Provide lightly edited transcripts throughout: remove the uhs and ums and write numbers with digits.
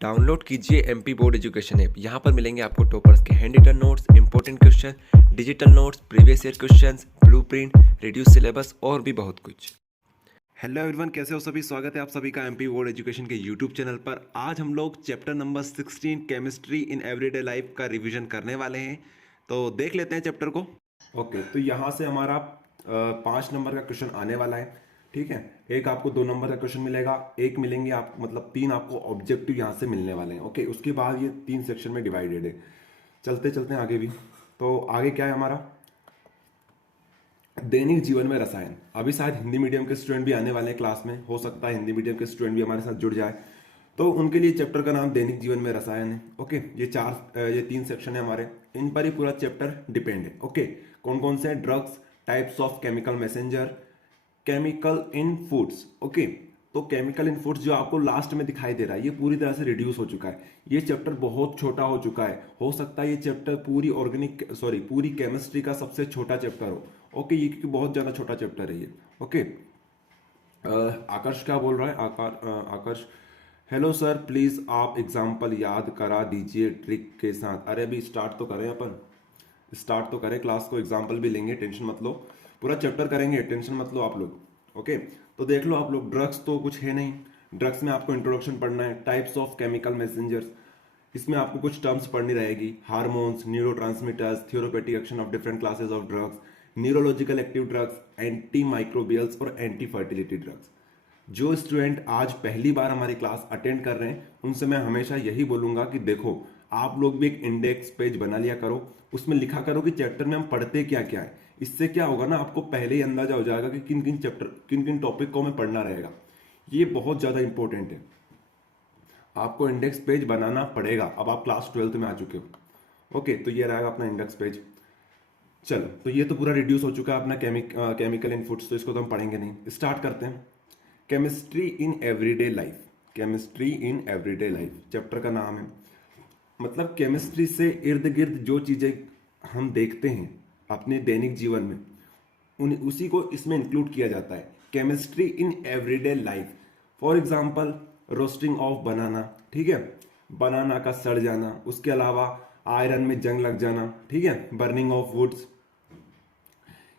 Download कीजिए MP board education app. यहाँ पर मिलेंगे आपको टॉपर्स के hand written notes, important question, digital notes, previous year questions, blueprint, reduce syllabus और भी बहुत कुछ। हेलो एवरीवन, कैसे हो सभी? स्वागत है आप सभी का एमपी बोर्ड एजुकेशन के यूट्यूब चैनल पर। आज हम लोग chapter number 16 chemistry in everyday life का रिवीजन करने वाले हैं। तो देख लेते हैं चैप्टर को। ओके, तो यहाँ से हमारा 5 नंबर का क्वेश्चन आने वाला है। ठीक है, एक आपको 2 नंबर का क्वेश्चन मिलेगा, एक मिलेंगे आप मतलब 3 आपको ऑब्जेक्टिव यहाँ से मिलने वाले हैं। ओके, उसके बाद ये 3 सेक्शन में डिवाइडेड है। चलते चलते हैं आगे भी। तो आगे क्या है हमारा, दैनिक जीवन में रसायन। अभी शायद हिंदी मीडियम के स्टूडेंट भी आने वाले हैं क्लास में, हो सकता है हिंदी मीडियम के स्टूडेंट भी हमारे साथ जुड़ जाए, तो उनके लिए चैप्टर का नाम दैनिक जीवन में रसायन है। ओके, ये 3 सेक्शन है हमारे, इन पर ही पूरा चैप्टर डिपेंड है। ओके, कौन कौन से? Drugs, types of chemical messenger, chemical in foods. Okay, तो केमिकल इन फूड्स जो आपको लास्ट में दिखाई दे रहा है, ये पूरी तरह से रिड्यूस हो चुका है। ये चैप्टर बहुत छोटा हो चुका है। हो सकता है ये चैप्टर पूरी केमिस्ट्री का सबसे छोटा चैप्टर हो। ओके, ये क्योंकि बहुत ज्यादा छोटा चैप्टर है ये। ओके, आकर्ष क्या बोल रहा है? आकर्ष, हेलो सर, प्लीज आप एग्जाम्पल याद करा दीजिए ट्रिक के साथ। अरे अभी स्टार्ट तो करें, अपन स्टार्ट तो करें क्लास को, एग्जाम्पल भी लेंगे, टेंशन मत लो, पूरा चैप्टर करेंगे, टेंशन मत लो आप लोग। ओके, तो देख लो आप लोग, ड्रग्स तो कुछ है नहीं। ड्रग्स में आपको इंट्रोडक्शन पढ़ना है, टाइप्स ऑफ केमिकल मैसेंजर्स, इसमें आपको कुछ टर्म्स पढ़नी रहेगी, hormones, neurotransmitters, therapeutic action of different classes of drugs, neurological active drugs, anti microbials और एंटी फर्टिलिटी ड्रग्स। जो स्टूडेंट आज पहली बार हमारी क्लास अटेंड कर रहे हैं, उनसे मैं हमेशा यही बोलूंगा कि देखो, आप लोग भी एक इंडेक्स पेज बना लिया करो, उसमें लिखा करो कि चैप्टर में हम पढ़ते क्या क्या है। इससे क्या होगा ना, आपको पहले ही अंदाजा हो जाएगा कि किन किन चैप्टर, किन किन टॉपिक को हमें पढ़ना रहेगा। ये बहुत ज्यादा इंपॉर्टेंट है, आपको इंडेक्स पेज बनाना पड़ेगा। अब आप क्लास 12th में आ चुके हो। ओके, तो ये रहेगा अपना इंडेक्स पेज। चलो, तो ये तो पूरा रिड्यूस हो चुका है अपना केमिकल इन फूड्स, तो इसको तो हम पढ़ेंगे नहीं। स्टार्ट करते हैं, chemistry in everyday life. Chemistry in everyday life chapter का नाम है। मतलब केमिस्ट्री से इर्द गिर्द जो चीजें हम देखते हैं अपने दैनिक जीवन में, उसी को इसमें इंक्लूड किया जाता है। Chemistry in everyday life, for example roasting of बनाना, ठीक है, बनाना का सड़ जाना, उसके अलावा आयरन में जंग लग जाना, ठीक है, बर्निंग ऑफ वुड्स।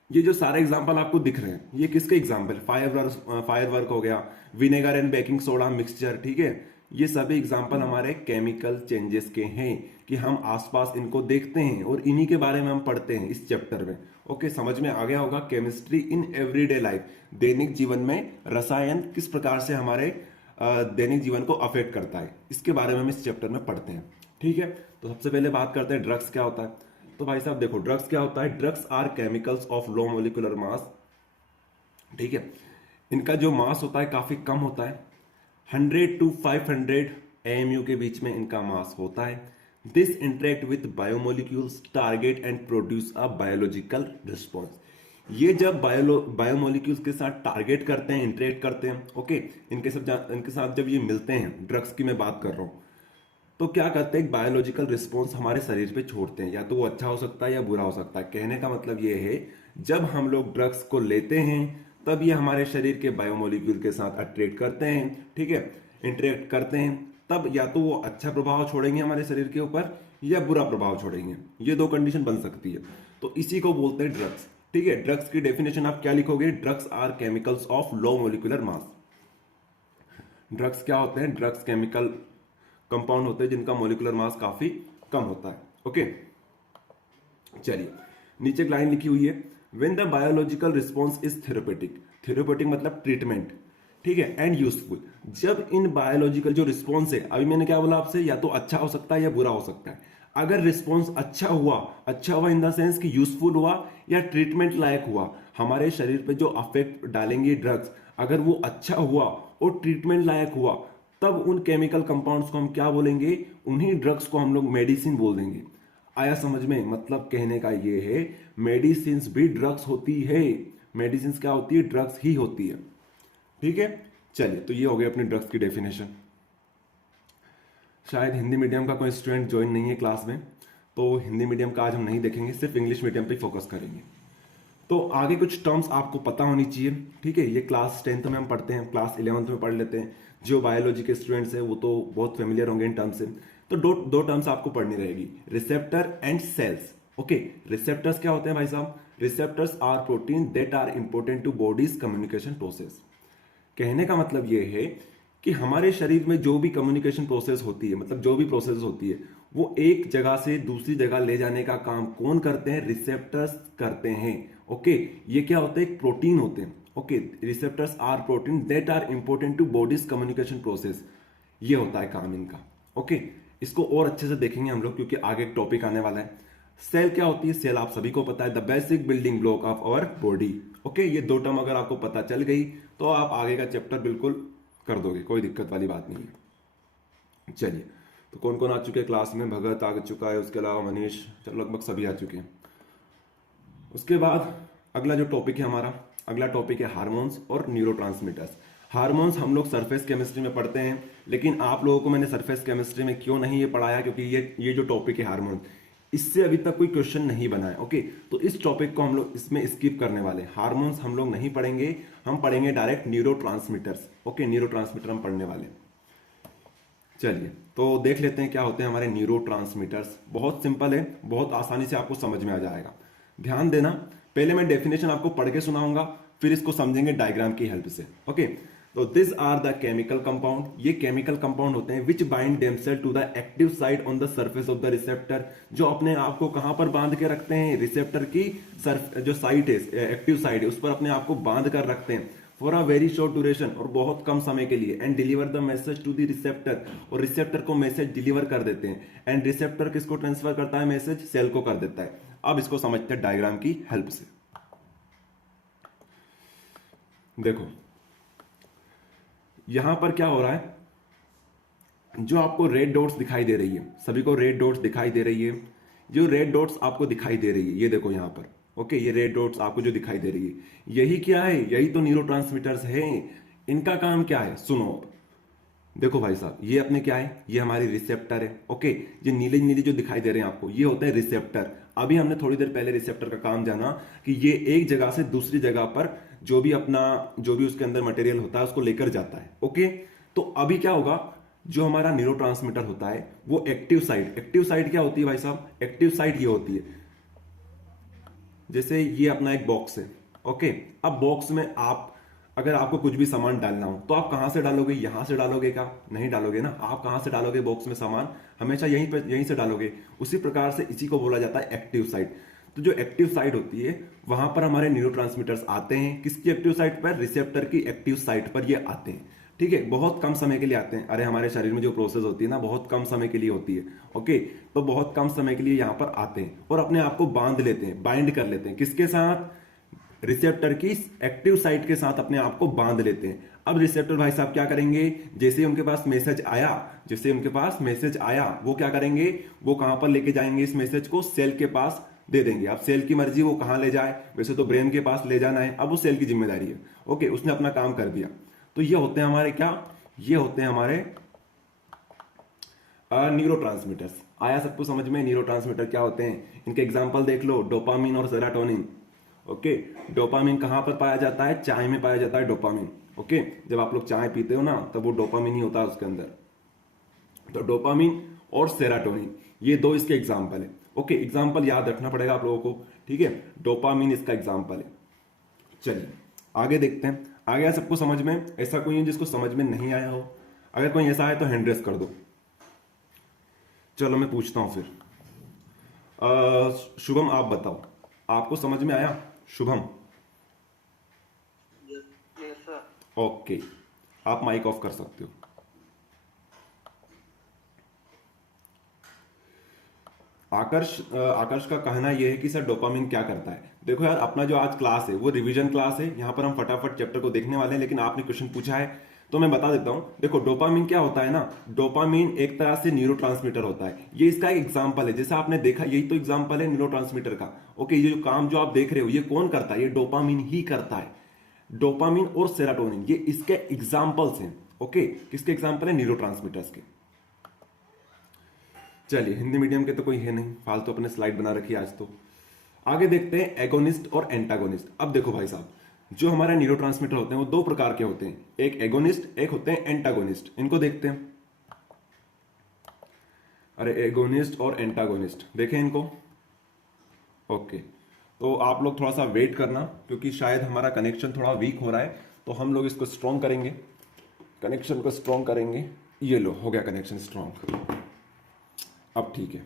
ये जो सारे एग्जाम्पल आपको दिख रहे हैं, ये किसके एग्जाम्पल? फायर वर्क हो गया, vinegar and baking soda mixture, ठीक है, ये सभी एग्जाम्पल हमारे केमिकल चेंजेस के हैं कि हम आसपास इनको देखते हैं और इन्हीं के बारे में हम पढ़ते हैं इस चैप्टर में। ओके, समझ में आ गया होगा। केमिस्ट्री इन एवरीडे लाइफ, दैनिक जीवन में रसायन किस प्रकार से हमारे दैनिक जीवन को अफेक्ट करता है, इसके बारे में हम इस चैप्टर में पढ़ते हैं। ठीक है, तो सबसे पहले बात करते हैं ड्रग्स क्या होता है। तो भाई साहब देखो, ड्रग्स क्या होता है? Drugs are chemicals of low molecular mass, ठीक है, इनका जो मास होता है काफी कम होता है, 100 to 500 AMU के बीच में इनका मास होता है। This interact with biomolecules, target and produce a biological response. ये जब बायोमोलिक्यूल्स के साथ टारगेट करते हैं, इंटरेक्ट करते हैं, ओके, इनके साथ जब ये मिलते हैं, ड्रग्स की मैं बात कर रहा हूं, तो क्या करते हैं, एक बायोलॉजिकल रिस्पॉन्स हमारे शरीर पे छोड़ते हैं। या तो वो अच्छा हो सकता है या बुरा हो सकता है। कहने का मतलब ये है, जब हम लोग ड्रग्स को लेते हैं, तब ये हमारे शरीर के बायोमोलिक्यूल के साथ अट्रैक्ट करते हैं, ठीक है, इंटरेक्ट करते हैं, तब या तो वो अच्छा प्रभाव छोड़ेंगे हमारे शरीर के ऊपर या बुरा प्रभाव छोड़ेंगे। ये 2 कंडीशन बन सकती है, तो इसी को बोलते हैं ड्रग्स। ठीक है, ड्रग्स की डेफिनेशन आप क्या लिखोगे? Drugs are chemicals of low molecular mass. Drugs क्या होते हैं? ड्रग्स केमिकल कंपाउंड होते हैं जिनका मोलिकुलर मास काफी कम होता है। ओके, चलिए, नीचे एक लाइन लिखी हुई है, when the biological response is therapeutic. Therapeutic मतलब ट्रीटमेंट, ठीक है, एंड यूजफुल। जब इन बायोलॉजिकल जो रिस्पॉन्स है, अभी मैंने क्या बोला आपसे, या तो अच्छा हो सकता है या बुरा हो सकता है। अगर रिस्पॉन्स अच्छा हुआ इन द सेंस कि यूजफुल हुआ या ट्रीटमेंट लायक हुआ, हमारे शरीर पे जो अफेक्ट डालेंगे ड्रग्स, अगर वो अच्छा हुआ और ट्रीटमेंट लायक हुआ, तब उन केमिकल कंपाउंड्स को हम क्या बोलेंगे? उन्हीं ड्रग्स को हम लोग मेडिसिन बोल देंगे। आया समझ में? मतलब कहने का ये है, मेडिसिन भी ड्रग्स होती है। मेडिसिन क्या होती है? ड्रग्स ही होती है। ठीक है, चलिए, तो ये हो गई अपनी ड्रग्स की डेफिनेशन। शायद हिंदी मीडियम का कोई स्टूडेंट ज्वाइन नहीं है क्लास में, तो हिंदी मीडियम का आज हम नहीं देखेंगे, सिर्फ इंग्लिश मीडियम पे फोकस करेंगे। तो आगे कुछ टर्म्स आपको पता होनी चाहिए, ठीक है। ये क्लास 10th में हम पढ़ते हैं, क्लास 11th में पढ़ लेते हैं। जो बायोलॉजी के स्टूडेंट्स हैं वो तो बहुत फेमिलियर होंगे इन टर्म्स से। तो दो टर्म्स आपको पढ़नी रहेगी, receptor and cells. Okay, receptors क्या होते हैं भाई साहब? Receptors are protein that are important to body's communication process. कहने का मतलब ये है कि हमारे शरीर में जो भी कम्युनिकेशन प्रोसेस होती है, मतलब जो भी प्रोसेस होती है, वो एक जगह से दूसरी जगह ले जाने का काम कौन करते हैं? रिसेप्टर्स करते हैं। ओके, ये क्या होते हैं? प्रोटीन होते हैं। Okay, receptors are protein that are important to body's communication process. ये होता है काम इनका। ओके, इसको और अच्छे से देखेंगे हम लोग क्योंकि आगे एक टॉपिक आने वाला है। सेल क्या होती है? सेल आप सभी को पता है, the basic building block of our body. Okay, ये दो टर्म अगर आपको पता चल गई तो आप आगे का चैप्टर बिल्कुल कर दोगे, कोई दिक्कत वाली बात नहीं है। चलिए, तो कौन कौन आ चुके हैं क्लास में? भगत आ चुका है, उसके अलावा मनीष, चलो लगभग सभी आ चुके हैं। उसके बाद अगला जो टॉपिक है हमारा, अगला टॉपिक है हार्मोन्स और न्यूरोट्रांसमीटर्स। हार्मोन्स हम लोग सरफेस केमिस्ट्री में पढ़ते हैं, लेकिन आप लोगों को मैंने सरफेस केमिस्ट्री में क्यों नहीं ये पढ़ाया? क्योंकि ये जो टॉपिक है हार्मोन, इससे अभी तक कोई क्वेश्चन नहीं बना है। ओके, तो इस टॉपिक को हम लोग इसमें स्किप करने वाले हैं। हार्मोन्स हम लोग नहीं पढ़ेंगे, हम पढ़ेंगे डायरेक्ट न्यूरोट्रांसमीटर्स। ओके, न्यूरोट्रांसमीटर हम पढ़ने वाले हैं। चलिए, तो देख लेते हैं क्या होते हैं हमारे न्यूरोट्रांसमीटर्स। बहुत सिंपल है, बहुत आसानी से आपको समझ में आ जाएगा। ध्यान देना, पहले मैं डेफिनेशन आपको पढ़ के सुनाऊंगा, फिर इसको समझेंगे डायग्राम की हेल्प से। ओके, तो this are the chemical compound, ये केमिकल कंपाउंड होते हैं which bind themselves to the active side on the surface of the receptor. जो अपने आप को कहां पर बांध के रखते हैं? रिसेप्टर की जो साइड है, एक्टिव साइड है, उस पर अपने आप को बांध कर रखते हैं for a very short duration, और बहुत कम समय के लिए। And deliver the message to the receptor, और रिसेप्टर को मैसेज डिलीवर कर देते हैं। एंड रिसेप्टर किसको ट्रांसफर करता है मैसेज? सेल को कर देता है। अब इसको समझते हैं डायग्राम की हेल्प से। देखो यहां पर क्या हो रहा है, जो आपको रेड डॉट्स दिखाई दे रही है, सभी को रेड डॉट्स दिखाई दे रही है। जो रेड डॉट्स आपको दिखाई दे रही है, ये देखो यहां पर। ओके, ये रेड डॉट्स आपको जो दिखाई दे रही है, यही क्या है? यही तो न्यूरोट्रांसमीटर्स हैं। इनका काम क्या है? सुनो, देखो भाई साहब, ये अपने क्या है? ये हमारी रिसेप्टर है। ओके, ये नीले नीले जो दिखाई दे रहे हैं आपको, ये होते हैं रिसेप्टर। अभी हमने थोड़ी देर पहले रिसेप्टर का काम जाना कि ये एक जगह से दूसरी जगह पर जो भी उसके अंदर मटेरियल होता है उसको लेकर जाता है। ओके, तो अभी क्या होगा, जो हमारा न्यूरोट्रांसमीटर होता है वो एक्टिव साइड क्या होती है भाई साहब? एक्टिव साइड ये होती है, जैसे ये अपना एक बॉक्स है। ओके, अब बॉक्स में अगर आपको कुछ भी सामान डालना हो तो आप कहां से डालोगे? यहां से डालोगे क्या? नहीं डालोगे ना। आप कहां से डालोगे बॉक्स में सामान? हमेशा यहीं से डालोगे। उसी प्रकार से इसी को बोला जाता है एक्टिव साइड। तो जो एक्टिव साइड होती है वहां पर हमारे न्यूरोट्रांसमीटर्स आते हैं। किसकी एक्टिव साइड पर? रिसेप्टर की एक्टिव साइड पर ये आते हैं। ठीक है, बहुत कम समय के लिए आते हैं। अरे हमारे शरीर में जो प्रोसेस होती है ना, बहुत कम समय के लिए होती है। ओके, तो बहुत कम समय के लिए यहां पर आते हैं और अपने आप को बांध लेते हैं, बाइंड कर लेते हैं। किसके साथ? रिसेप्टर की एक्टिव साइट के साथ अपने आप को बांध लेते हैं। अब रिसेप्टर भाई साहब क्या करेंगे? जैसे उनके पास मैसेज आया, वो क्या करेंगे? वो कहां पर लेके जाएंगे इस मैसेज को? सेल के पास दे देंगे। अब सेल की मर्जी वो कहां ले जाए, वैसे तो ब्रेन के पास ले जाना है, अब वो सेल की जिम्मेदारी है। ओके, उसने अपना काम कर दिया। तो ये होते हैं हमारे क्या? ये होते हैं हमारे न्यूरोट्रांसमीटर्स। आया सबको समझ में? न्यूरोट्रांसमीटर क्या होते हैं? इनके एग्जांपल देख लो, डोपामिन और सेरोटोनिन। ओके, डोपामिन कहां पर पाया जाता है? चाय में पाया जाता है डोपामिन। ओके, जब आप लोग चाय पीते हो ना, तब वो डोपामिन ही होता है उसके अंदर। तो डोपामिन और सेरोटोनिन, ये दो इसके एग्जांपल है। ओके, एग्जांपल याद रखना पड़ेगा आप लोगों को। ठीक है, डोपामिन इसका एग्जांपल है। चलिए आगे देखते हैं। आ गया सबको समझ में? ऐसा कोई है जिसको समझ में नहीं आया हो? अगर कोई ऐसा है तो हैंड रेस कर दो। चलो मैं पूछता हूं फिर। शुभम आप बताओ, आपको समझ में आया? शुभम? Yes sir. ओके, आप माइक ऑफ कर सकते हो। आकर्ष का कहना यह है कि सर डोपामिन क्या करता है। देखो यार, अपना जो आज क्लास है वो रिवीजन क्लास है। यहां पर हम फटाफट चैप्टर को देखने वाले हैं, लेकिन आपने क्वेश्चन पूछा है तो मैं बता देता हूं। देखो डोपामिन क्या होता है ना, डोपामिन एक तरह से न्यूरोट्रांसमीटर होता है। ये इसका एक एग्जांपल है, जैसा आपने देखा यही तो एग्जांपल है न्यूरोट्रांसमीटर का। ओके, ये जो काम जो आप देख रहे हो ये कौन करता है? ये डोपामिन ही करता है। डोपामिन और सेरोटोनिन ये इसके एग्जाम्पल्स हैं। ओके, किसके एग्जाम्पल है? न्यूरोट्रांसमीटर्स के। चलिए, हिंदी मीडियम के तो कोई है नहीं, फालतू अपने स्लाइड बना रखी आज तो। आगे देखते हैं एगोनिस्ट और एंटागोनिस्ट। अब देखो भाई साहब, जो हमारे न्यूरोट्रांसमीटर होते हैं वो दो प्रकार के होते हैं, एक एगोनिस्ट, एक होते हैं एंटागोनिस्ट। इनको देखते हैं। अरे एगोनिस्ट और एंटागोनिस्ट देखें इनको। ओके, तो आप लोग थोड़ा सा वेट करना क्योंकि शायद हमारा कनेक्शन थोड़ा वीक हो रहा है, तो हम लोग इसको स्ट्रॉन्ग करेंगे, कनेक्शन को स्ट्रॉन्ग करेंगे। ये लो, हो गया कनेक्शन स्ट्रॉन्ग, अब ठीक है।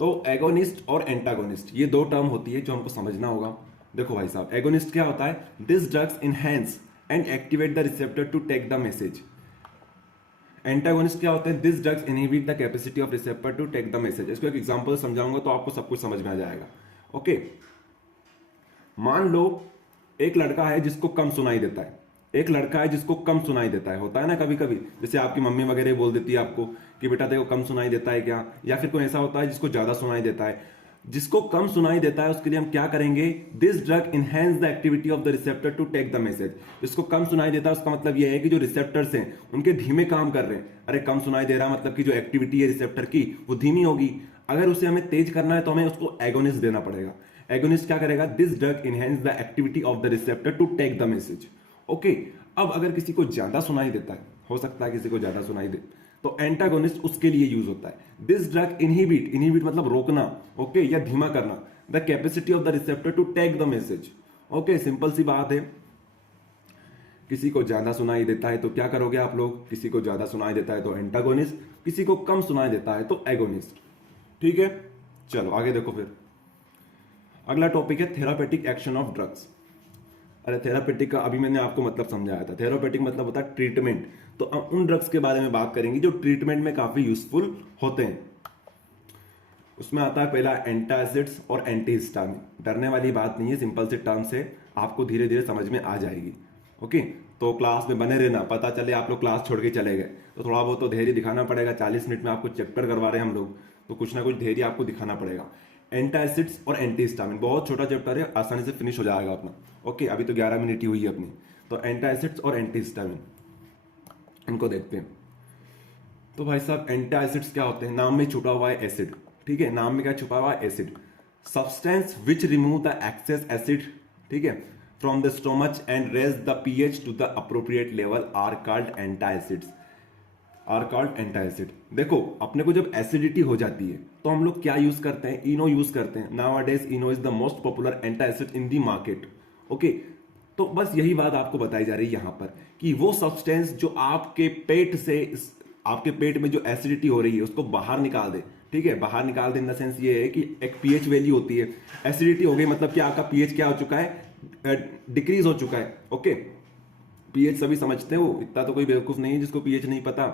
तो एगोनिस्ट और एंटागोनिस्ट ये दो टर्म होती है जो हमको समझना होगा। देखो भाई साहब, एगोनिस्ट क्या होता है? This drugs enhance and activate the receptor to take the message. Antagonist क्या होता है? This drugs inhibit the capacity of receptor to take the message. इसको एक एग्जांपल समझाऊंगा तो आपको सब कुछ समझ में आ जाएगा। ओके, मान लो एक लड़का है जिसको कम सुनाई देता है, एक लड़का है जिसको कम सुनाई देता है, होता है ना कभी कभी, जैसे आपकी मम्मी वगैरह बोल देती है आपको कि बेटा देखो कम सुनाई देता है क्या, या फिर कोई ऐसा होता है जिसको ज्यादा सुनाई देता है। जिसको कम सुनाई देता है उसके लिए हम क्या करेंगे? This drug enhance the activity of the receptor to take the message. जिसको कम सुनाई देता है उसका मतलब यह है कि जो रिसेप्टर्स हैं उनके धीमे काम कर रहे हैं। अरे कम सुनाई दे रहा मतलब कि जो एक्टिविटी है रिसेप्टर की वो धीमी होगी। अगर उसे हमें तेज करना है तो हमें उसको एगोनिस्ट देना पड़ेगा। एगोनिस्ट क्या करेगा? This drug enhance the activity of the receptor to take the message. Okay, अब अगर किसी को ज्यादा सुनाई देता है, हो सकता है किसी को ज्यादा सुनाई दे, तो एंटागोनिस्ट उसके लिए यूज होता है। दिस ड्रग इनहिबिट, इनहिबिट मतलब रोकना, ओके, या धीमा करना, the capacity of the receptor to take the message. Okay, simple सी बात है। किसी को ज्यादा सुनाई देता है तो क्या करोगे आप लोग? किसी को ज्यादा सुनाई देता है तो एंटागोनिस्ट, किसी को कम सुनाई देता है तो एगोनिस्ट। ठीक है, चलो आगे देखो। फिर अगला टॉपिक है थेरापेटिक एक्शन ऑफ ड्रग्स। अरे थेरापेटिक का अभी मैंने आपको मतलब समझाया था। थेरापेटिक मतलब होता है ट्रीटमेंट। तो हम उन ड्रग्स के बारे में बात करेंगे जो ट्रीटमेंट में काफी यूजफुल होते हैं। उसमें आता है पहला एंटासिड्स और एंटीहिस्टामिन। डरने वाली बात नहीं है, सिंपल से टर्म से आपको धीरे धीरे समझ में आ जाएगी। ओके, तो क्लास में बने रहना। पता चले आप लोग क्लास छोड़ के चले गए तो थोड़ा बहुत तो धैर्य दिखाना पड़ेगा। 40 मिनट में आपको चैप्टर करवा रहे हैं हम लोग, तो कुछ ना कुछ धैर्य आपको दिखाना पड़ेगा। एंटासिड्स और एंटीहिस्टामिन बहुत छोटा चैप्टर है, आसानी से फिनिश हो जाएगा अपना। ओके, अभी तो 11 मिनट ही हुई है अपनी। तो एंटासिड्स और एंटीहिस्टामिन इनको देखते हैं। तो भाई साहब, एंटासिड्स क्या होते हैं? नाम में छुपा हुआ है एसिड। ठीक है, नाम में क्या छुपा हुआ है? Acid. Substance which remove the excess acid, ठीक है, from the stomach and raise the pH to the appropriate level are called antacids, are called antacid. देखो, अपने को जब एसिडिटी हो जाती है तो हम लोग क्या यूज करते हैं? इनो यूज करते हैं। Nowadays Eno is the most popular antacid in the market. Okay, तो बस यही बात आपको बताई जा रही है यहां पर कि वो सब्सटेंस जो आपके पेट से, आपके पेट में जो एसिडिटी हो रही है उसको बाहर निकाल दे। ठीक है, बाहर निकाल दे इन द सेंस ये है कि एक पीएच वैल्यू होती है। एसिडिटी हो गई मतलब कि आपका पीएच क्या हो चुका है? डिक्रीज हो चुका है। ओके, पीएच सभी समझते हैं, वो इतना तो कोई बेवकूफ नहीं है जिसको पीएच नहीं पता।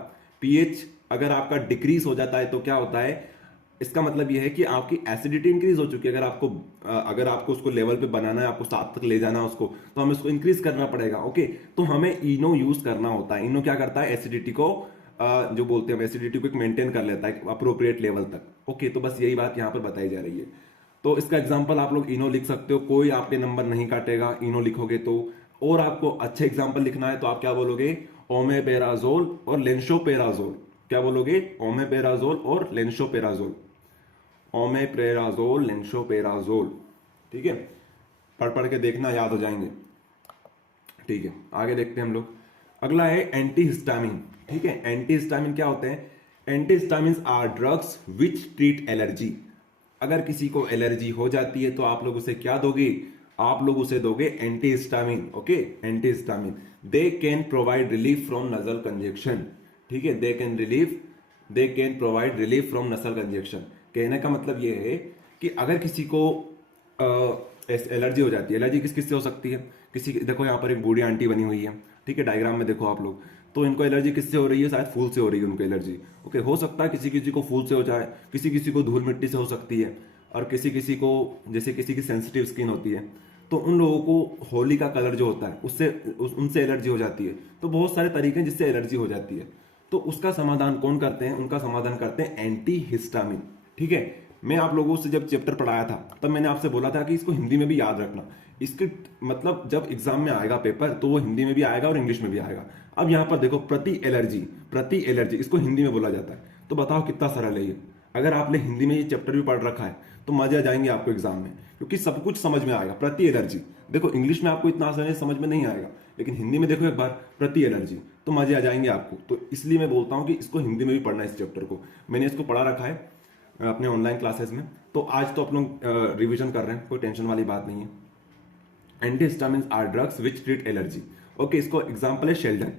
पीएच अगर आपका डिक्रीज हो जाता है तो क्या होता है? इसका मतलब यह है कि आपकी एसिडिटी इंक्रीज हो चुकी है। अगर आपको उसको लेवल पे बनाना है, आपको 7 तक ले जाना है उसको, तो हमें उसको इंक्रीज करना पड़ेगा। ओके, तो हमें इनो यूज करना होता है। इनो क्या करता है? एसिडिटी को जो बोलते हैं एसिडिटी को मेंटेन कर लेता है अप्रोप्रिएट लेवल तक। ओके, तो बस यही बात यहाँ पर बताई जा रही है। तो इसका एग्जाम्पल आप लोग इनो लिख सकते हो, कोई आपके नंबर नहीं काटेगा इनो लिखोगे तो। और आपको अच्छा एग्जाम्पल लिखना है तो आप क्या बोलोगे? ओमेपेराजोल और लेंशोपेराजोल। क्या बोलोगे? ओमेपेराजोल और लेंशोपेराजोल। ओमेपेराजोल, लेंशोपेराजोल। ठीक है, पढ़ पढ़ के देखना, याद हो जाएंगे। ठीक है, आगे देखते हैं हम लोग। अगला है एंटीहिस्टामिन। ठीक है, एंटीहिस्टामिन क्या होते हैं? Antihistamine are drugs which treat allergy. अगर किसी को एलर्जी हो जाती है तो आप लोग उसे क्या दोगे? आप लोग उसे दोगे antihistamine. Okay, antihistamine. They can provide relief from nasal conjunction. ठीक है, they can provide relief from नसल कंजेक्शन। कहने का मतलब यह है कि अगर किसी को एलर्जी हो जाती है, एलर्जी किस किस से हो सकती है? देखो यहाँ पर एक बूढ़ी आंटी बनी हुई है, ठीक है, डायग्राम में देखो आप लोग, तो इनको एलर्जी किससे हो रही है? शायद फूल से हो रही है उनको एलर्जी। ओके, हो सकता है किसी किसी को फूल से हो जाए, किसी किसी को धूल मिट्टी से हो सकती है, और किसी किसी को, जैसे किसी की सेंसिटिव स्किन होती है तो उन लोगों को होली का कलर जो होता है उससे उनसे एलर्जी हो जाती है। तो बहुत सारे तरीके हैं जिससे एलर्जी हो जाती है। तो उसका समाधान कौन करते हैं? उनका समाधान करते हैं एंटीहिस्टामिन। ठीक है, मैं आप लोगों से जब चैप्टर पढ़ाया था तब मैंने आपसे बोला था कि इसको हिंदी में भी याद रखना। इसके मतलब जब एग्जाम में आएगा पेपर तो वो हिंदी में भी आएगा और इंग्लिश में भी आएगा। अब यहाँ पर देखो, प्रति एलर्जी इसको हिंदी में बोला जाता है। तो बताओ कितना सरल है ये। अगर आपने हिंदी में ये चैप्टर भी पढ़ रखा है तो मजे आ जाएंगे आपको एग्जाम में, क्योंकि सब कुछ समझ में आएगा। प्रति एलर्जी, देखो इंग्लिश में आपको इतना आसानी से समझ में नहीं आएगा, लेकिन हिंदी में देखो एक बार प्रति एलर्जी, तो मजे आ जाएंगे आपको। तो इसलिए मैं बोलता हूँ कि इसको हिंदी में भी पढ़ना है। इस चैप्टर को मैंने इसको पढ़ा रखा है अपने ऑनलाइन क्लासेस में, तो आज तो आप लोग रिविजन कर रहे हैं, कोई टेंशन वाली बात नहीं है। Antihistamines are drugs which treat allergy. Okay, इसको एग्जाम्पल है शेल्डन।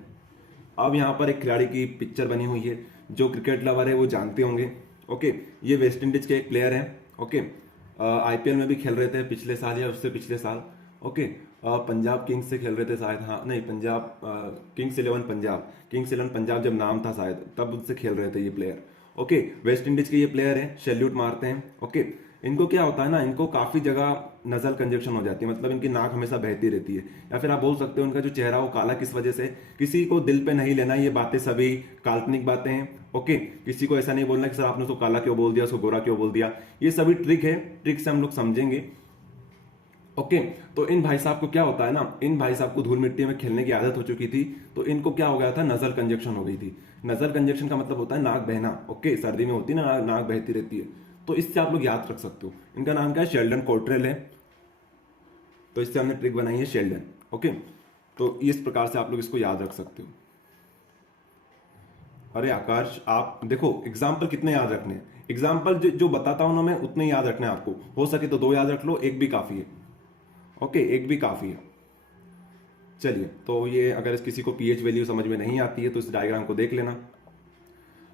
अब यहाँ पर एक खिलाड़ी की पिक्चर बनी हुई है, जो क्रिकेट लवर है वो जानते होंगे। ओके, ये वेस्ट इंडीज के एक प्लेयर हैं। ओके, आईपीएल में भी खेल रहे थे पिछले साल या उससे पिछले साल। ओके, पंजाब किंग्स से खेल रहे थे शायद, हाँ नहीं पंजाब, किंग्स 11 पंजाब, किंग्स 11 पंजाब जब नाम था शायद, तब उनसे खेल रहे थे ये प्लेयर। ओके, वेस्ट इंडीज के ये प्लेयर हैं, सैल्यूट मारते हैं। ओके, इनको क्या होता है ना, इनको काफी जगह नजल कंजक्शन हो जाती है, मतलब इनकी नाक हमेशा बहती रहती है, या फिर आप बोल सकते हो उनका जो चेहरा वो काला किस वजह से। किसी को दिल पे नहीं लेना, ये बातें सभी काल्पनिक बातें हैं। ओके, किसी को ऐसा नहीं बोलना कि सर आपने उसको काला क्यों बोल दिया, उसको गोरा क्यों बोल दिया, ये सभी ट्रिक है, ट्रिक से हम लोग समझेंगे। ओके, तो इन भाई साहब को क्या होता है ना, इन भाई साहब को धूल मिट्टी में खेलने की आदत हो चुकी थी, तो इनको क्या हो गया था, नजल कंजक्शन हो गई थी। नजल कंजक्शन का मतलब होता है नाक बहना। ओके, सर्दी में होती है ना, नाक बहती रहती है, तो इससे आप लोग याद रख सकते हो। इनका नाम क्या है, शेल्डन कॉट्रेल है, तो इससे हमने ट्रिक बनाई है शेल्डन। ओके, तो इस प्रकार से आप लोग इसको याद रख सकते हो। अरे आकाश, आप देखो एग्जाम्पल कितने याद रखने हैं, एग्जाम्पल जो बताता हूं ना मैं उतने याद रखने हैं आपको। हो सके तो 2 याद रख लो, एक भी काफी है। ओके, एक भी काफी है। चलिए, तो ये अगर किसी को पीएच वैल्यू समझ में नहीं आती है तो इस डायग्राम को देख लेना।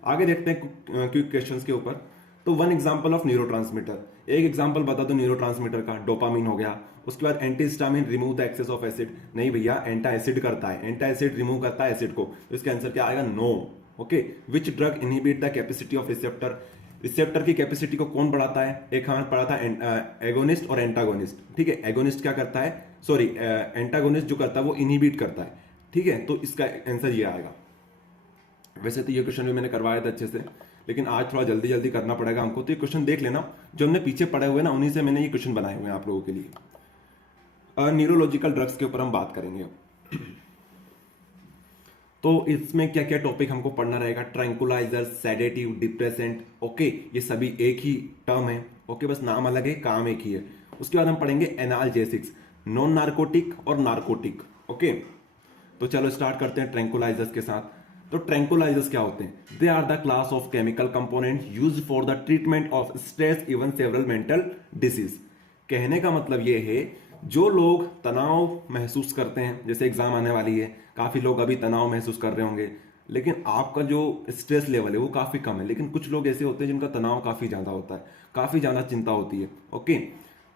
आगे देखते हैं क्विक क्वेश्चंस के ऊपर। तो वन एग्जांपल ऑफ न्यूरोट्रांसमीटर, एक एग्जांपल बता दो न्यूरोट्रांसमीटर का। डोपामिन हो गया, उसके बाद antihistamine remove the excess of acid. नहीं भैया, एंटा एसिड करता है, एंटा एसिड रिमूव करता है एसिड को, तो इसका आंसर क्या आएगा, no. Okay, which drug inhibit the capacity of receptor, receptor की कैपेसिटी को कौन बढ़ाता है, एक हमारा पढ़ा था एगोनिस्ट और एंटागोनिस्ट। ठीक है, एगोनिस्ट क्या करता है, सॉरी एंटागोनिस्ट जो करता है वो इनहिबिट करता है। ठीक है, तो इसका आंसर ये आएगा। वैसे तो ये क्वेश्चन भी मैंने करवाया था अच्छे से, लेकिन आज थोड़ा जल्दी जल्दी करना पड़ेगा हमको, तो ये क्वेश्चन देख लेना जो हमने पीछे पढ़े हुए ना, उन्हीं से मैंने ये क्वेश्चन बनाए हुए हैं आप लोगों के लिए। न्यूरोलॉजिकल ड्रग्स के ऊपर हम बात करेंगे। तो इसमें क्या क्या टॉपिक हमको पढ़ना रहेगा, ट्रैंकुलाइजर, सेडेटिव, डिप्रेसेंट। ओके, ये सभी एक ही टर्म है। ओके, बस नाम अलग है, काम एक ही है। उसके बाद हम पढ़ेंगे एनाल्जेसिक्स, नॉन नार्कोटिक और नार्कोटिक। ओके, तो चलो स्टार्ट करते हैं ट्रैंकुलाइजर्स के साथ। तो ट्रैंकुलाइजर्स क्या होते हैं, they are the class of chemical component used for the treatment of stress even several mental disease. कहने का मतलब ये है, जो लोग तनाव महसूस करते हैं, जैसे एग्जाम आने वाली है, काफी लोग अभी तनाव महसूस कर रहे होंगे, लेकिन आपका जो स्ट्रेस लेवल है वो काफी कम है, लेकिन कुछ लोग ऐसे होते हैं जिनका तनाव काफी ज्यादा होता है, काफी ज्यादा चिंता होती है। ओके,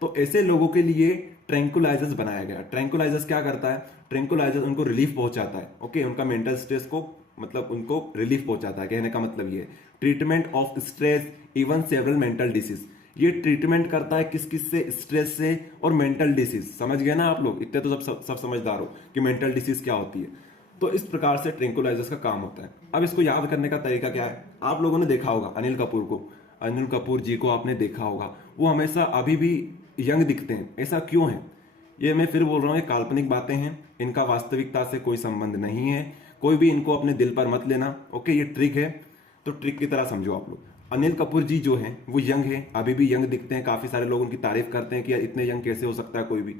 तो ऐसे लोगों के लिए ट्रैंकुलाइजर्स बनाया गया। ट्रैंकुलाइजर्स क्या करता है, ट्रैंकुलाइजर्स उनको रिलीफ पहुंचाता है। ओके, उनका मेंटल स्ट्रेस को मतलब उनको रिलीफ पहुंचाता है। कहने का मतलब ये treatment of stress even several mental disease, ये ट्रीटमेंट करता है किस किस से, स्ट्रेस से और मेंटल डिसीज। समझ गए ना आप लोग, इतने तो सब समझदार हो कि मेंटल डिसीज क्या होती है। तो इस प्रकार से ट्रैंकुलाइजर्स का काम होता है। अब इसको याद करने का तरीका क्या है, आप लोगों ने देखा होगा अनिल कपूर को, अनिल कपूर जी को आपने देखा होगा, वो हमेशा अभी भी यंग दिखते हैं। ऐसा क्यों है, ये मैं फिर बोल रहा हूँ, ये काल्पनिक बातें हैं, इनका वास्तविकता से कोई संबंध नहीं है। कोई भी इनको अपने दिल पर मत लेना। ओके, ये ट्रिक है, तो ट्रिक की तरह समझो आप लोग। अनिल कपूर जी जो हैं वो यंग है, अभी भी यंग दिखते हैं, काफी सारे लोग उनकी तारीफ करते हैं कि यार इतने यंग कैसे हो सकता है कोई भी।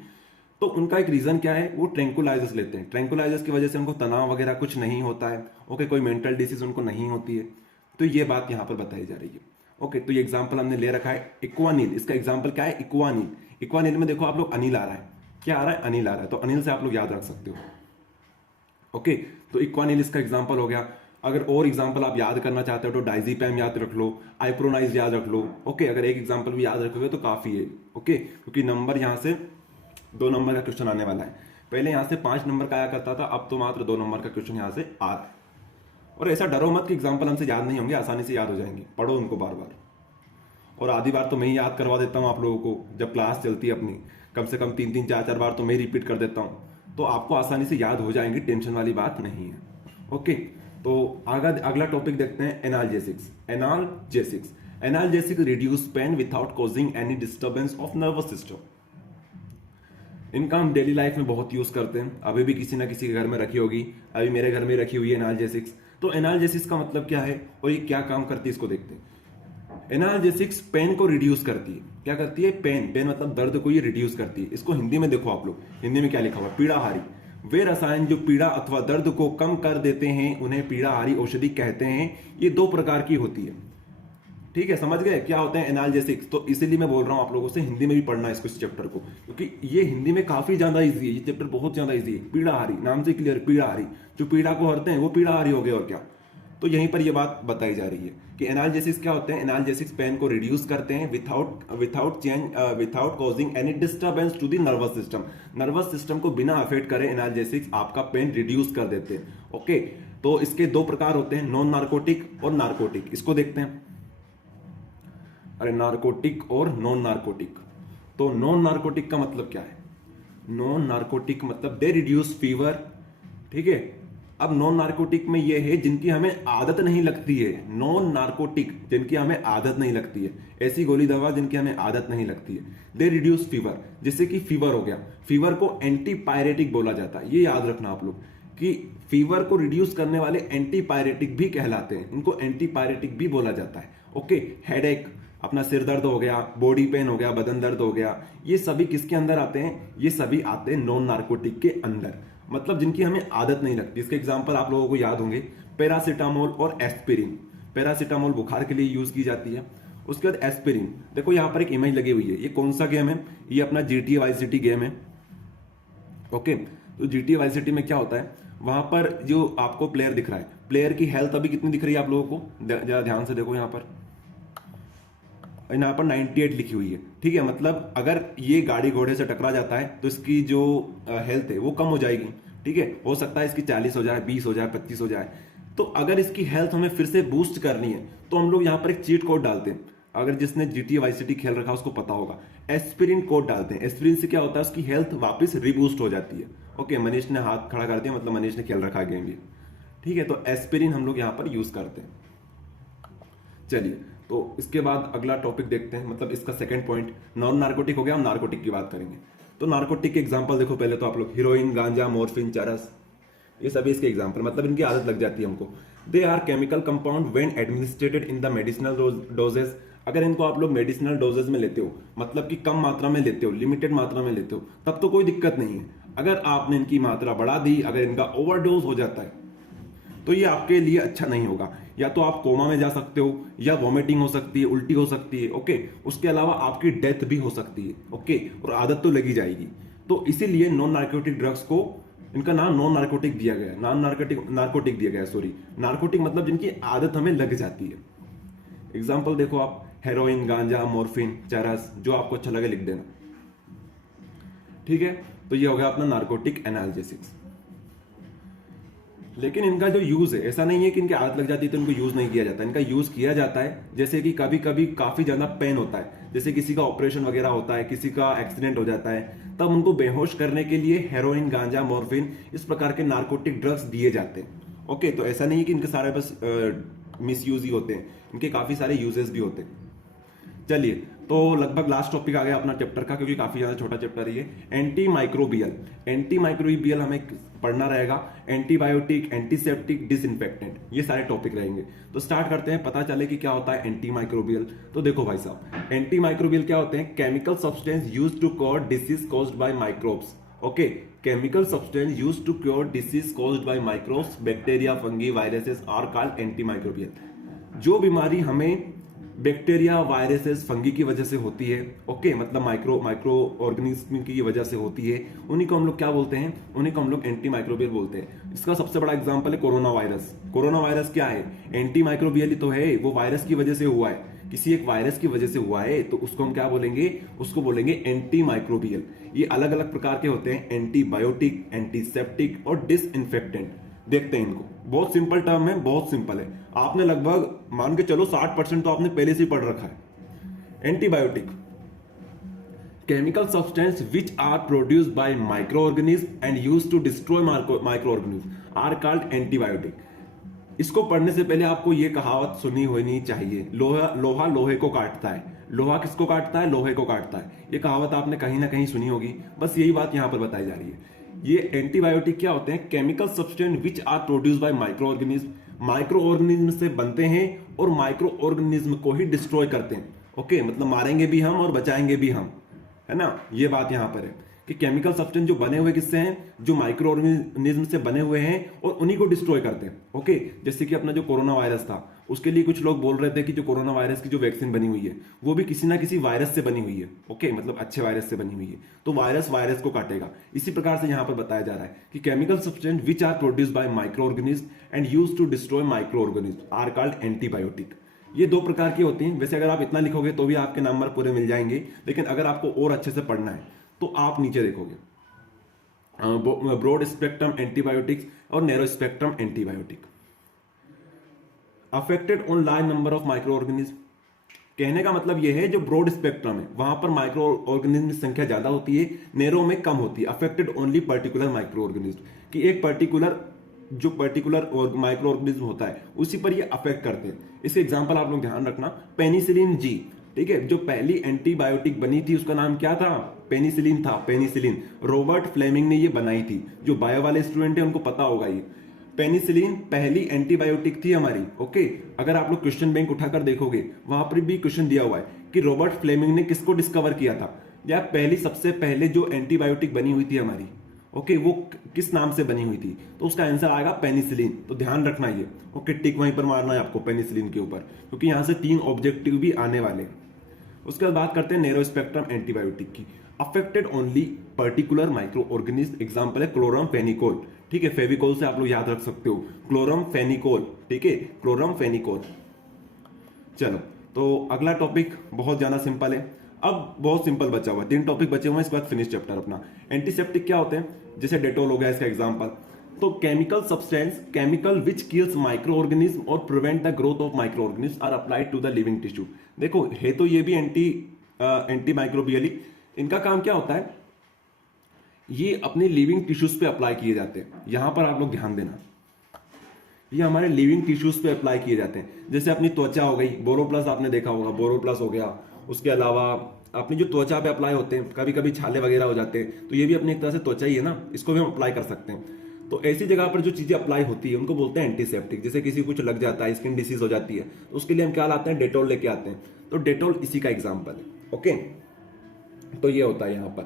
तो उनका एक रीजन क्या है, वो ट्रैंकुलाइजर्स लेते हैं। ट्रैंकुलाइजर्स की वजह से उनको तनाव वगैरह कुछ नहीं होता है। ओके, कोई मेंटल डिसीज उनको नहीं होती है। तो ये बात यहाँ पर बताई जा रही है। ओके, तो ये एग्जाम्पल हमने ले रखा है इक्वानिल। इसका एग्जाम्पल क्या है, इक्वानिल। इक्वानिल में देखो आप लोग अनिल आ रहा है, क्या आ रहा है, अनिल आ रहा है, तो अनिल से आप लोग याद रख सकते हो। ओके, तो इक्वानिल इसका एग्जाम्पल हो गया। अगर और एग्जाम्पल आप याद करना चाहते हो तो डाइजीपैम याद रख लो, आइप्रोनाइज याद रख लो। ओके, अगर एक एग्जाम्पल भी याद रखोगे तो काफी है। ओके, क्योंकि नंबर यहाँ से 2 नंबर का क्वेश्चन आने वाला है। पहले यहाँ से 5 नंबर का आया करता था, अब तो मात्र 2 नंबर का क्वेश्चन यहाँ से आ रहा है। और ऐसा डरो मत कि एग्जाम्पल हमसे याद नहीं होंगे, आसानी से याद हो जाएंगे, पढ़ो उनको बार बार। और आधी बार तो मैं ही याद करवा देता हूँ आप लोगों को, जब क्लास चलती है अपनी, कम से कम 3-3, 4-4 बार तो मैं रिपीट कर देता हूँ, तो आपको आसानी से याद हो जाएंगे, टेंशन वाली बात नहीं है। ओके, तो अगला टॉपिक देखते हैं analgesics. Analgesics, analgesics reduce pain without causing any disturbance of nervous system. इनका हम डेली लाइफ में बहुत यूज करते हैं, अभी भी किसी ना किसी के घर में रखी होगी, अभी मेरे घर में रखी हुई है एनाल्जेसिक्स। तो एनाल्जेसिक्स का मतलब क्या है और ये क्या काम करती है, इसको देखते हैं। एनाल्जेसिक्स पेन को रिड्यूस करती है। क्या करती है? पेन मतलब दर्द को ये रिड्यूस करती है। इसको हिंदी में देखो आप लोग, हिंदी में क्या लिखा हुआ? पीड़ाहारी। वे रसायन जो पीड़ा अथवा दर्द को कम कर देते हैं उन्हें पीड़ाहारी औषधि कहते हैं। ये 2 प्रकार की होती है। ठीक है, समझ गए क्या होते हैं एनाल्जेसिक्स? तो इसीलिए मैं बोल रहा हूं आप लोगों से हिंदी में भी पढ़ना है इसको, इस चैप्टर को, क्योंकि ये हिंदी में काफी ज्यादा इजी है। ये चैप्टर बहुत ज्यादा इजी है। पीड़ाहारी नाम से क्लियर, पीड़ाहारी जो पीड़ा को हरते हैं वो पीड़ाहारी हो गए, और क्या। तो यहीं पर ये बात बताई जा रही है कि एनाल्जेसिक्स क्या होते हैं। एनाल्जेसिक्स पेन को रिड्यूस करते हैं without causing any disturbance to the nervous system. Nervous system को बिना अफेक्ट करे एनाल्जेसिक्स आपका पेन रिड्यूस कर देते हैं। ओके, तो इसके 2 प्रकार होते हैं, नॉन नार्कोटिक और नार्कोटिक। इसको देखते हैं। अरे नार्कोटिक और नॉन नार्कोटिक। तो नॉन नार्कोटिक का मतलब क्या है? नॉन नार्कोटिक मतलब दे रिड्यूस फीवर। ठीक है, अब नॉन नार्कोटिक में ये है जिनकी हमें आदत नहीं लगती है। नॉन नार्कोटिक जिनकी हमें आदत नहीं लगती है, ऐसी गोली दवा जिनकी हमें आदत नहीं लगती है। दे रिड्यूस फीवर, जैसे कि फीवर हो गया, फीवर को एंटीपायरेटिक बोला जाता है। ये याद रखना आप लोग कि फीवर को रिड्यूस करने वाले एंटीपायरेटिक भी कहलाते हैं, उनको एंटीपायरेटिक भी बोला जाता है। ओके, हेडेक, अपना सिर दर्द हो गया, बॉडी पेन हो गया, बदन दर्द हो गया, ये सभी किसके अंदर आते हैं? ये सभी आते हैं नॉन नार्कोटिक के अंदर, मतलब जिनकी हमें आदत नहीं लगती। इसके एग्जांपल आप लोगों को याद होंगे, पैरासीटामोल और एस्पिरिन। पैरासीटामोल बुखार के लिए यूज की जाती है। उसके बाद एस्पिरिन, देखो यहाँ पर एक इमेज लगी हुई है। ये कौन सा गेम है? ये अपना GTA वाई सिटी गेम है। ओके, तो GTA वाई सिटी में क्या होता है, वहां पर जो आपको प्लेयर दिख रहा है, प्लेयर की हेल्थ अभी कितनी दिख रही है आप लोगों को? जरा ध्यान से देखो, यहाँ पर 98 लिखी हुई है। ठीक है, मतलब अगर ये गाड़ी घोड़े से टकरा जाता है तो इसकी जो हेल्थ है वो कम हो जाएगी। ठीक है, हो सकता है इसकी 40 हो जाए, 20 हो जाए, 25 हो जाए। तो अगर इसकी हेल्थ हमें फिर से बूस्ट करनी है तो हम लोग यहाँ पर एक चीट कोड डालते हैं। अगर जिसने GTA वाई सिटी खेल रखा है उसको पता होगा, एस्पिरिन कोड डालते हैं। एस्पिरिन से क्या होता है, उसकी हेल्थ वापस रिबूस्ट हो जाती है। ओके, मनीष ने हाथ खड़ा कर दिया, मतलब मनीष ने खेल रखा गेम ये। ठीक है, तो एस्पिरिन हम लोग यहाँ पर यूज करते हैं। चलिए, तो इसके बाद अगला टॉपिक देखते हैं, मतलब इसका सेकंड पॉइंट नॉन नार्कोटिक हो गया। हम नार्कोटिक की बात करेंगे। तो नार्कोटिक के एग्जांपल देखो पहले तो आप लोग, हीरोइन, गांजा, मॉर्फिन, चरस, ये सभी इसके एग्जांपल, मतलब इनकी आदत लग जाती है हमको। They are chemical compound when administered in the medicinal doses. अगर इनको आप लोग मेडिसिनल डोजेस में लेते हो, मतलब कि कम मात्रा में लेते हो, लिमिटेड मात्रा में लेते हो, तब तो कोई दिक्कत नहीं है। अगर आपने इनकी मात्रा बढ़ा दी, अगर इनका ओवरडोज हो जाता है, तो ये आपके लिए अच्छा नहीं होगा। या तो आप कोमा में जा सकते हो, या वॉमिटिंग हो सकती है, उल्टी हो सकती है। ओके, उसके अलावा आपकी डेथ भी हो सकती है। ओके, और आदत तो लगी जाएगी। तो इसीलिए नॉन नार्कोटिक ड्रग्स को इनका नाम नॉन नार्कोटिक दिया गया, नार्कोटिक दिया गया, सॉरी। नार्कोटिक मतलब जिनकी आदत हमें लग जाती है। एग्जाम्पल देखो आप, हेरोइन, गांजा, मॉर्फिन, चरस, जो आपको अच्छा लगे लिख देना। ठीक है, तो ये हो गया अपना नार्कोटिक एनाल्जेसिक्स। लेकिन इनका जो यूज है, ऐसा नहीं है कि इनकी आदत लग जाती है तो इनको यूज नहीं किया जाता। इनका यूज किया जाता है, जैसे कि कभी कभी काफी ज्यादा पेन होता है, जैसे किसी का ऑपरेशन वगैरह होता है, किसी का एक्सीडेंट हो जाता है, तब उनको बेहोश करने के लिए हेरोइन, गांजा, मॉर्फिन, इस प्रकार के नार्कोटिक ड्रग्स दिए जाते हैं। ओके, तो ऐसा नहीं है कि इनके सारे बस मिस यूज ही होते हैं, इनके काफी सारे यूजेस भी होते हैं। चलिए, तो लगभग लास्ट टॉपिक आ गया अपना चैप्टर का, क्योंकि काफी ज्यादा छोटा चैप्टर है ये। एंटी माइक्रोबियल हमें पढ़ना रहेगा। एंटीबायोटिक, एंटीसेप्टिक, डिसइंफेक्टेंट, ये सारे टॉपिक रहेंगे। तो स्टार्ट करते हैं, पता चले कि क्या होता है एंटी माइक्रोबियल। तो देखो भाई साहब, एंटी माइक्रोबियल क्या होते हैं? Chemical substance used to cure disease caused by microbes. Okay, chemical substance used to cure disease caused by microbes, bacteria, fungi, viruses are called anti microbial. जो बीमारी हमें बैक्टीरिया, वायरसेस, फंगी की वजह से होती है, ओके, मतलब माइक्रो ऑर्गेनिज्म की वजह से होती है, उन्हीं को हम लोग क्या बोलते हैं? उन्हीं को हम लोग एंटी माइक्रोबियल बोलते हैं। इसका सबसे बड़ा एग्जांपल है कोरोना वायरस। कोरोना वायरस क्या है? एंटी माइक्रोबियल ही तो है, वो वायरस की वजह से हुआ है, किसी एक वायरस की वजह से हुआ है, तो उसको हम क्या बोलेंगे? उसको बोलेंगे एंटी माइक्रोबियल। ये अलग अलग प्रकार के होते हैं, एंटीबायोटिक, एंटीसेप्टिक और डिसइंफेक्टेंट। देखते हैं इनको, बहुत सिंपल टर्म है, बहुत सिंपल है। आपने लगभग मान के चलो 60% तो आपने पहले से ही पढ़ रखा है। Antibiotic, chemical substance which are produced by micro organism and used to destroy micro organism are called antibiotic. इसको पढ़ने से पहले आपको यह कहावत सुनी होनी चाहिए, लोहा लोहे को काटता है। लोहा किसको काटता है? लोहे को काटता है। ये कहावत आपने कहीं ना कहीं सुनी होगी, बस यही बात यहां पर बताई जा रही है। ये एंटीबायोटिक क्या होते हैं? Chemical substance which are produced by micro organism से बनते हैं और माइक्रो ऑर्गेनिज्म को ही डिस्ट्रॉय करते हैं। ओके, मतलब मारेंगे भी हम और बचाएंगे भी हम, है ना। ये बात यहां पर है कि केमिकल सब्सटेंस जो बने हुए किससे हैं, जो माइक्रो ऑर्गेनिज्म से बने हुए हैं और उन्हीं को डिस्ट्रॉय करते हैं। ओके, जैसे कि अपना जो कोरोना वायरस था, उसके लिए कुछ लोग बोल रहे थे कि जो कोरोना वायरस की जो वैक्सीन बनी हुई है वो भी किसी ना किसी वायरस से बनी हुई है। ओके, मतलब अच्छे वायरस से बनी हुई है, तो वायरस वायरस को काटेगा। इसी प्रकार से यहां पर बताया जा रहा है कि chemical substance which are produced by micro organism and used to destroy micro organism are called antibiotic. ये दो प्रकार की होती हैं। वैसे अगर आप इतना लिखोगे तो भी आपके नंबर पूरे मिल जाएंगे, लेकिन अगर आपको और अच्छे से पढ़ना है तो आप नीचे देखोगे ब्रॉड स्पेक्ट्रम एंटीबायोटिक्स और narrow spectrum antibiotic. Affected on large number of micro organism, कहने का मतलब यह है जो ब्रॉड स्पेक्ट्रम है वहां पर माइक्रो ऑर्गेनिज्म की संख्या ज्यादा होती है, नैरो में कम होती है। Affected only particular micro organism, कि एक पर्टिकुलर माइक्रो ऑर्गेनिज्म होता है उसी पर ये अफेक्ट करते हैं। इसके एग्जांपल आप लोग ध्यान रखना, पेनिसिलिन जी, ठीक है, जो पहली एंटीबायोटिक बनी थी उसका नाम क्या था, पेनिसिलिन था, पेनिसिलिन। रॉबर्ट फ्लेमिंग ने ये बनाई थी। जो बायो वाले स्टूडेंट हैं उनको पता होगा ये पेनिसिलिन पहली एंटीबायोटिक थी हमारी। ओके, अगर आप लोग क्वेश्चन बैंक उठाकर देखोगे वहां पर भी क्वेश्चन दिया हुआ है कि रॉबर्ट फ्लेमिंग ने किसको डिस्कवर किया था, या पहली सबसे पहले जो एंटीबायोटिक बनी हुई थी हमारी, ओके, वो किस नाम से बनी हुई थी, तो उसका आंसर आएगा पेनिसिलिन। तो ध्यान रखना ये। ओके, टिक वहीं पर मारना है आपको पेनिसिलिन के ऊपर, क्योंकि यहां से 3 ऑब्जेक्टिव भी आने वाले हैं। उसके बाद बात करते हैं नैरो स्पेक्ट्रम एंटीबायोटिक की। Affected only particular micro organism, example है क्लोरम फेनिकोल, ठीक है, फेविकोल से आप लोग याद रख सकते हो, क्लोरम फेनिकोल, ठीक है, क्लोरम फेनिकोल। चलो, तो अगला टॉपिक बहुत ज्यादा सिंपल है, अब बहुत सिंपल बचा हुआ है, 3 टॉपिक बचे हुए हैं, इसके बाद फिनिश चैप्टर अपना। एंटीसेप्टिक क्या होते हैं, जैसे डेटोल हो गया इसका एग्जांपल। तो chemical substance, chemical which kills micro organism और prevent the growth of micro organism are applied to the living tissue. देखो, है तो ये भी एंटी माइक्रोबियली, इनका काम क्या होता है, ये अपने लिविंग टिश्यूज पे अप्लाई किए जाते हैं। यहां पर आप लोग ध्यान देना, ये हमारे लिविंग टिश्यूज पे अप्लाई किए जाते हैं। जैसे अपनी त्वचा हो गई, बोरोप्लस आपने देखा होगा, बोरोप्लस हो गया। उसके अलावा अपनी जो त्वचा पे अप्लाई होते हैं, कभी कभी छाले वगैरह हो जाते हैं, तो ये भी अपनी एक तरह से त्वचा ही है ना, इसको भी हम अप्लाई कर सकते हैं। तो ऐसी जगह पर जो चीजें अप्लाई होती है उनको बोलते हैं एंटीसेप्टिक। जैसे किसी को कुछ लग जाता है, स्किन डिसीज हो जाती है, तो उसके लिए हम क्या लाते हैं, डेटोल लेके आते हैं। तो डेटोल इसी का एग्जाम्पल है। ओके, तो ये होता है यहां पर,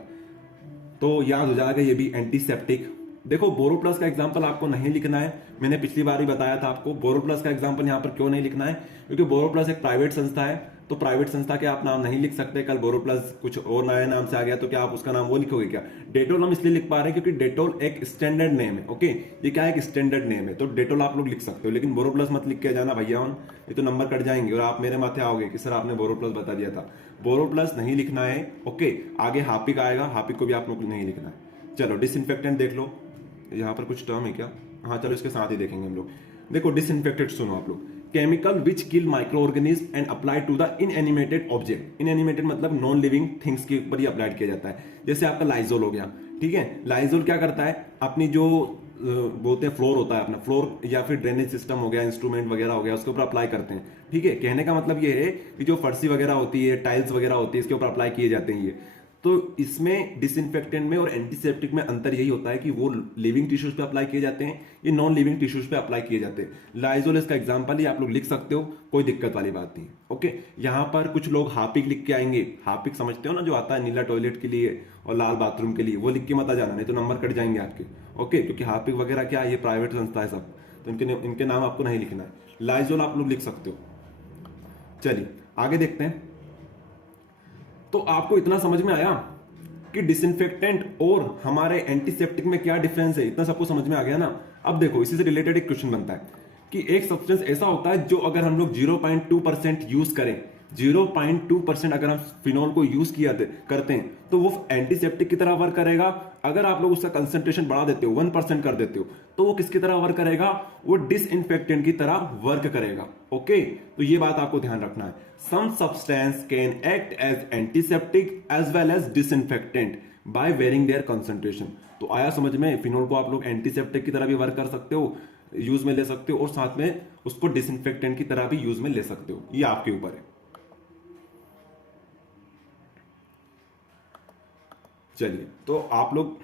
तो याद हो जाएगा ये भी एंटीसेप्टिक। देखो, बोरोप्लस का एग्जांपल आपको नहीं लिखना है, मैंने पिछली बार ही बताया था आपको बोरोप्लस का एग्जांपल यहां पर क्यों नहीं लिखना है, क्योंकि बोरोप्लस एक प्राइवेट संस्था है, तो प्राइवेट संस्था के आप नाम नहीं लिख सकते। कल बोरोप्लस कुछ और नया नाम से आ गया तो क्या आप उसका नाम वो लिखोगे क्या। डेटोल हम इसलिए लिख पा रहे हैं क्योंकि डेटोल एक स्टैंडर्ड नेम है। ओके, ये क्या है, एक स्टैंडर्ड नेम है, तो डेटोल आप लोग लिख सकते हो, लेकिन बोरोप्लस मत लिख के जाना भैया, ये तो नंबर कट जाएंगे और आप मेरे माथे आओगे कि सर आपने बोरोप्लस बता दिया था। बोरोप्लस नहीं लिखना है। ओके, आगे हार्पिक आएगा, हार्पिक को भी आप लोग नहीं लिखना है। चलो, डिसइंफेक्टेंट देख लो, यहाँ पर कुछ टर्म है क्या, हाँ चलो इसके साथ ही देखेंगे हम लोग। देखो, डिसइंफेक्टेंट सुनो आप लोग, chemical which kill micro organism and apply to the inanimated object. Inanimated मतलब नॉन लिविंग थिंग्स के ऊपर ही अप्लाइड किया जाता है। जैसे आपका लाइजोल हो गया, ठीक है, लाइजोल क्या करता है, अपनी जो बोलते हैं फ्लोर होता है अपना, फ्लोर या फिर ड्रेनेज सिस्टम हो गया, इंस्ट्रूमेंट वगैरह हो गया, उसके ऊपर अप्लाई करते हैं। ठीक है, कहने का मतलब ये है कि जो फर्शी वगैरह होती है, टाइल्स वगैरह होती है, इसके ऊपर अप्लाई किए जाते हैं ये। तो इसमें डिसइंफेक्टेंट में और एंटीसेप्टिक में अंतर यही होता है कि वो लिविंग टिश्यूज पे अप्लाई किए जाते हैं, ये नॉन लिविंग टिश्यूज पे अप्लाई किए जाते हैं। लाइजोल इसका एग्जांपल ही आप लोग लिख सकते हो, कोई दिक्कत वाली बात नहीं। ओके, यहां पर कुछ लोग हार्पिक लिख के आएंगे, हार्पिक समझते हो ना, जो आता है नीला टॉयलेट के लिए और लाल बाथरूम के लिए, वो लिख के मत आ जाना, नहीं तो नंबर कट जाएंगे आपके। ओके, क्योंकि हार्पिक वगैरह क्या है, ये प्राइवेट संस्था है सब, तो इनके नाम आपको नहीं लिखना है। लाइजोल आप लोग लिख सकते हो। चलिए आगे देखते हैं। तो आपको इतना समझ में आया कि डिसइंफेक्टेंट और हमारे एंटीसेप्टिक में क्या डिफरेंस है, इतना सबको समझ में आ गया ना। अब देखो, इसी से रिलेटेड एक क्वेश्चन बनता है कि एक सब्सटेंस ऐसा होता है जो अगर हम लोग 0.2% यूज करें, 0.2% अगर हम फिनोल को यूज करते हैं तो वो एंटीसेप्टिक की तरह वर्क करेगा। अगर आप लोग उसका कंसंट्रेशन बढ़ा देते हो, 1% कर देते हो, तो वो किसकी तरह वर्क करेगा, वो डिसइंफेक्टेंट की तरह वर्क करेगा। ओके, तो ये बात आपको ध्यान रखना है। Some substance can act as antiseptic as well as disinfectant by varying their concentration. तो आया समझ में, फिनोल को आप लोग एंटीसेप्टिक की तरह भी वर्क कर सकते हो, यूज में ले सकते हो, और साथ में उसको डिसइंफेक्टेंट की तरह भी यूज में ले सकते हो, ये आपके ऊपर है। चलिए, तो आप लोग,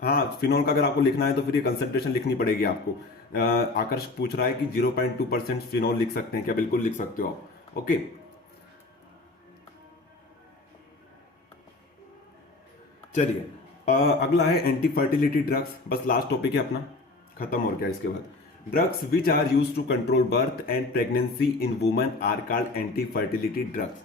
हाँ, फिनोल का अगर आपको लिखना है तो फिर ये कंसंट्रेशन लिखनी पड़ेगी आपको। आकर्ष पूछ रहा है कि 0.2% फिनॉल लिख सकते हैं क्या? बिल्कुल लिख सकते हो आप। ओके, चलिए अगला है एंटी फर्टिलिटी ड्रग्स। बस लास्ट टॉपिक है अपना, खत्म हो गया इसके बाद। Drugs which are use to control birth and pregnancy in women are called anti fertility drugs.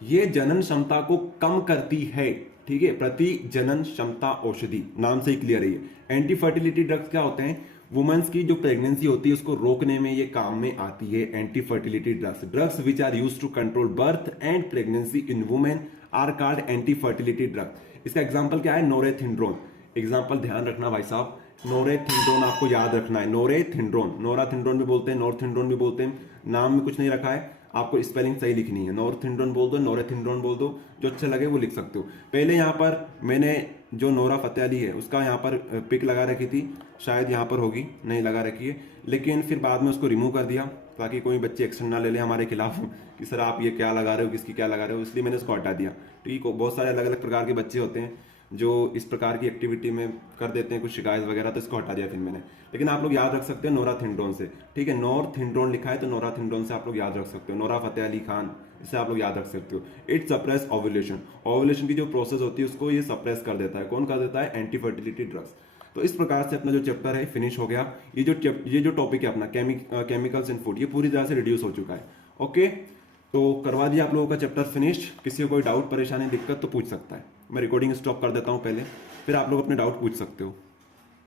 ये जनन क्षमता को कम करती है, ठीक है, प्रति जनन क्षमता औषधि, नाम से ही क्लियर है ये। एंटी फर्टिलिटी ड्रग्स क्या होते हैं? वुमेन्स की जो प्रेगनेंसी होती है उसको रोकने में ये काम में आती है, anti fertility drugs. Drugs which are use to control birth and pregnancy in women are called anti fertility drugs. इसका एग्जांपल क्या है? नोरेथिंड्रोन। एग्जांपल ध्यान रखना भाई साहब, नोरेथिंड्रोन आपको याद रखना है। नोरेथिंड्रोन, नोराथिंड्रोन भी बोलते हैं, नॉर्थिंड्रोन भी बोलते हैं, नाम में कुछ नहीं रखा है, आपको स्पेलिंग सही लिखनी है। नॉर्थिंड्रोन बोल दो, नोरेथिंड्रोन बोल दो, जो अच्छा लगे वो लिख सकते हो। पहले यहाँ पर मैंने जो नोरा फतेह अली है उसका यहाँ पर पिक लगा रखी थी, शायद यहाँ पर होगी, नहीं लगा रखी है, लेकिन फिर बाद में उसको रिमूव कर दिया ताकि कोई बच्चे एक्शन ना ले ले हमारे खिलाफ कि सर आप ये क्या लगा रहे हो, किसकी क्या लगा रहे हो, इसलिए मैंने उसको हटा दिया। ठीक है, बहुत सारे अलग अलग प्रकार के बच्चे होते हैं जो इस प्रकार की एक्टिविटी में कर देते हैं कुछ शिकायत वगैरह, तो इसको हटा दिया फिर मैंने। लेकिन आप लोग याद रख सकते हो नोराथिंड्रोन से, ठीक है, नॉर्थिंड्रोन लिखा है तो नोराथिंड्रोन से आप लोग याद रख सकते हो। नोरा फतेह अली खान, इससे आप लोग याद रख सकते हो। इट सप्रेस ओव्यूलेशन, ओव्यूलेशन की जो प्रोसेस होती है उसको ये सप्रेस कर देता है। कौन कर देता है? Anti fertility drugs. तो इस प्रकार से अपना जो चैप्टर है फिनिश हो गया। ये जो टॉपिक है अपना केमिकल्स इन फूड, ये पूरी तरह से रिड्यूस हो चुका है। ओके, तो करवा दिया आप लोगों का चैप्टर फिनिश। किसी को कोई डाउट, परेशानी, दिक्कत तो पूछ सकता है। मैं रिकॉर्डिंग स्टॉप कर देता हूँ पहले, फिर आप लोग अपने डाउट पूछ सकते हो।